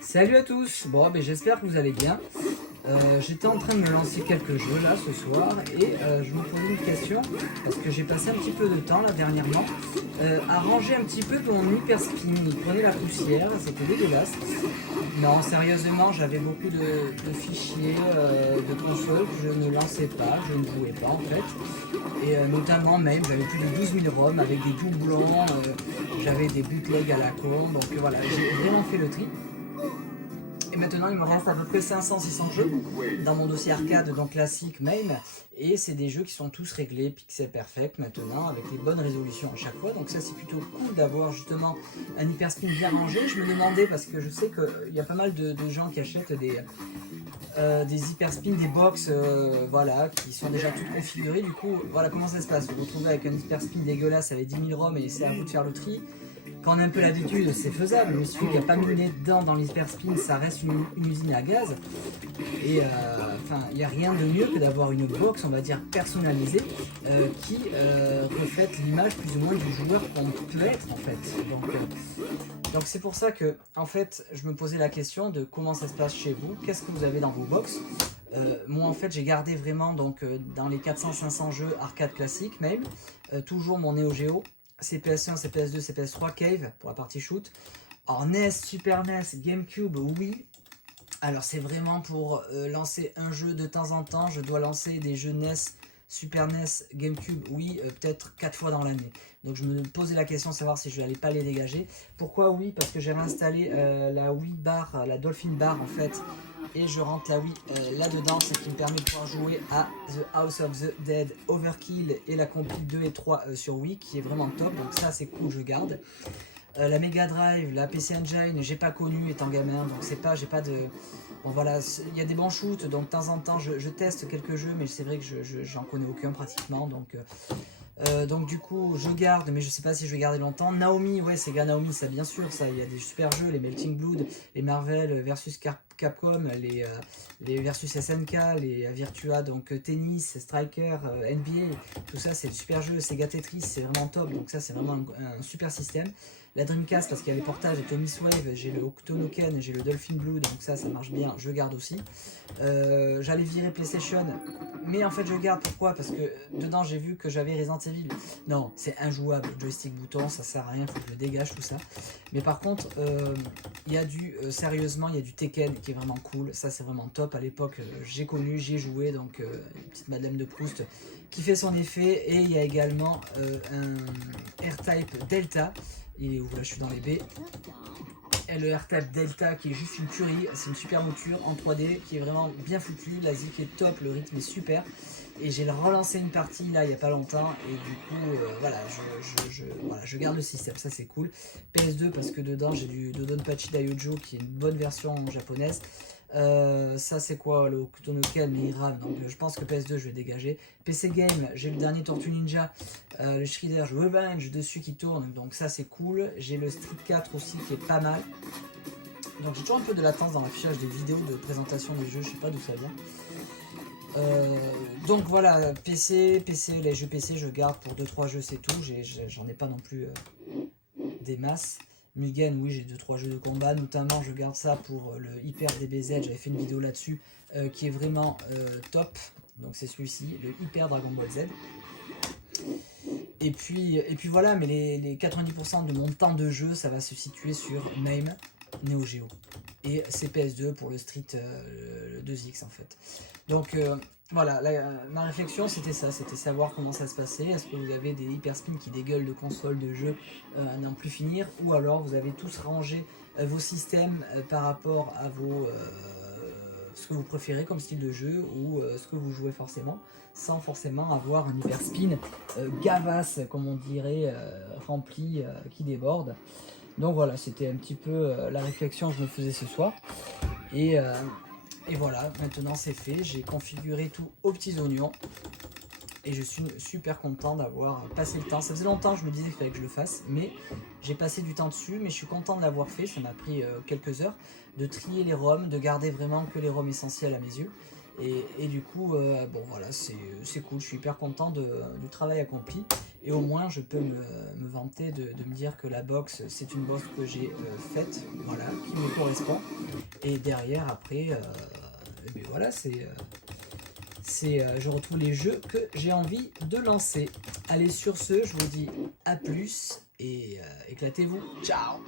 Salut à tous, bon j'espère que vous allez bien. J'étais en train de me lancer quelques jeux là ce soir et je me posais une question parce que j'ai passé un petit peu de temps là dernièrement à ranger un petit peu mon hyperspin. Il prenait la poussière, c'était dégueulasse. Non, sérieusement, j'avais beaucoup de fichiers de consoles que je ne lançais pas, je ne jouais pas en fait. Et notamment même, j'avais plus de 12 000 ROM avec des doublons, j'avais des bootlegs à la con, donc voilà, j'ai vraiment fait le tri. Et maintenant il me reste à peu près 500-600 jeux dans mon dossier arcade, donc classique même. Et c'est des jeux qui sont tous réglés pixel perfect maintenant, avec les bonnes résolutions à chaque fois. Donc ça c'est plutôt cool d'avoir justement un hyperspin bien rangé. Je me demandais, parce que je sais qu'il y a pas mal de gens qui achètent des hyperspins, des box voilà, qui sont déjà toutes configurées. Du coup, voilà comment ça se passe. Vous vous retrouvez avec un hyperspin dégueulasse avec 10 000 ROM et c'est à vous de faire le tri. Quand on a un peu l'habitude, c'est faisable, mais celui qui n'a pas mis le nez dedans dans l'hyperspin, ça reste une usine à gaz. Et enfin, il n'y a rien de mieux que d'avoir une box, on va dire, personnalisée, qui reflète l'image plus ou moins du joueur qu'on peut être en fait. Donc c'est pour ça que, en fait, je me posais la question de comment ça se passe chez vous, qu'est-ce que vous avez dans vos box. Moi en fait j'ai gardé vraiment donc dans les 400-500 jeux arcade classiques même, toujours mon Neo Geo, CPS1, CPS2, CPS3, Cave pour la partie shoot. Alors NES, Super NES, GameCube, oui. Alors c'est vraiment pour lancer un jeu de temps en temps. Je dois lancer des jeux NES, Super NES, GameCube, oui, peut-être 4 fois dans l'année. Donc je me posais la question de savoir si je n'allais pas les dégager. Pourquoi oui? Parce que j'avais installé la Wii Bar, la Dolphin Bar en fait. Et je rentre la Wii là-dedans, ce qui me permet de pouvoir jouer à The House of the Dead, Overkill et la compil 2 et 3 sur Wii, qui est vraiment top, donc ça c'est cool, je garde. La Mega Drive, la PC Engine, j'ai pas connu étant gamin, donc c'est pas, j'ai pas de... Bon voilà, il y a des bons shoots, donc de temps en temps je teste quelques jeux, mais c'est vrai que j'en connais aucun pratiquement, donc du coup je garde, mais je sais pas si je vais garder longtemps. Naomi, ouais, Sega Naomi, ça bien sûr, ça, il y a des super jeux, les Melting Blood, les Marvel versus Capcom, les versus SNK, les Virtua, donc tennis, Striker, NBA, tout ça c'est des super jeux. Sega Tetris, c'est vraiment top, donc ça c'est vraiment un super système. La Dreamcast, parce qu'il y a les portages de Tommy's Wave, j'ai le Octonoken, j'ai le Dolphin Blue, donc ça marche bien, je garde aussi. J'allais virer PlayStation, mais en fait je garde, pourquoi? Parce que dedans j'ai vu que j'avais Resident Evil. Non, c'est injouable, joystick bouton, ça sert à rien, faut que je dégage tout ça. Mais par contre, il y a sérieusement, il y a du Tekken qui est vraiment cool, ça c'est vraiment top. À l'époque, j'ai connu, j'y ai joué, donc une petite Madeleine de Proust qui fait son effet. Et il y a également un R-Type Delta, il est où là, je suis dans les B. Et le R-Type Delta qui est juste une tuerie, c'est une super mouture en 3D qui est vraiment bien foutue, la zik est top, le rythme est super. Et j'ai relancé une partie là il n'y a pas longtemps et du coup voilà, voilà, je garde le système, ça c'est cool. PS2 parce que dedans j'ai du Dodonpachi Daiojo qui est une bonne version japonaise. Ça c'est quoi le Octonoken, mais il rame, donc je pense que PS2 je vais dégager. PC Game, j'ai le dernier Tortue Ninja, le Shredder's Revenge dessus qui tourne, donc ça c'est cool. J'ai le Street 4 aussi qui est pas mal. Donc j'ai toujours un peu de latence dans l'affichage des vidéos de présentation des jeux, je sais pas d'où ça vient. Donc voilà, les jeux PC je garde pour 2-3 jeux c'est tout, j'en ai pas non plus des masses. Mugen, oui, j'ai 2-3 jeux de combat, notamment je garde ça pour le Hyper DBZ, j'avais fait une vidéo là-dessus qui est vraiment top. Donc c'est celui-ci, le Hyper Dragon Ball Z. Et puis voilà, mais les 90% de mon temps de jeu, ça va se situer sur MAME, Neo Geo et CPS2 pour le Street 2X en fait. Donc voilà, ma réflexion c'était ça, c'était savoir comment ça se passait. Est-ce que vous avez des hyperspins qui dégueulent de consoles de jeux à n'en plus finir, ou alors vous avez tous rangé vos systèmes par rapport à ce que vous préférez comme style de jeu, ou ce que vous jouez forcément, sans forcément avoir un hyperspin gavasse, comme on dirait, rempli, qui déborde. Donc voilà, c'était un petit peu la réflexion que je me faisais ce soir. Et voilà, maintenant c'est fait, j'ai configuré tout aux petits oignons. Et je suis super content d'avoir passé le temps. Ça faisait longtemps que je me disais qu'il fallait que je le fasse, mais j'ai passé du temps dessus, mais je suis content de l'avoir fait. Ça m'a pris quelques heures de trier les ROM, de garder vraiment que les ROM essentiels à mes yeux. Et du coup, bon voilà, c'est cool, je suis hyper content du travail accompli. Et au moins je peux me vanter de me dire que la box c'est une box que j'ai faite, voilà, qui me correspond. Et derrière après, et bien voilà, je retrouve les jeux que j'ai envie de lancer. Allez, sur ce, je vous dis à plus et éclatez-vous. Ciao!